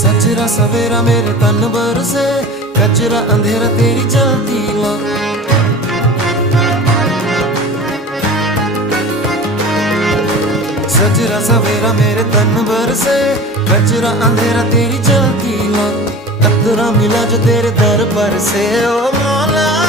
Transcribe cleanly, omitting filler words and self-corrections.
सजरा सवेरा मेरे तन बरसे, कचरा अंधेरा तेरी जलती ला। सजरा सवेरा मेरे तन बरसे, कचरा अंधेरा तेरी जलती ला। कतरा मिला जो तेरे दर पर से, ओ मौला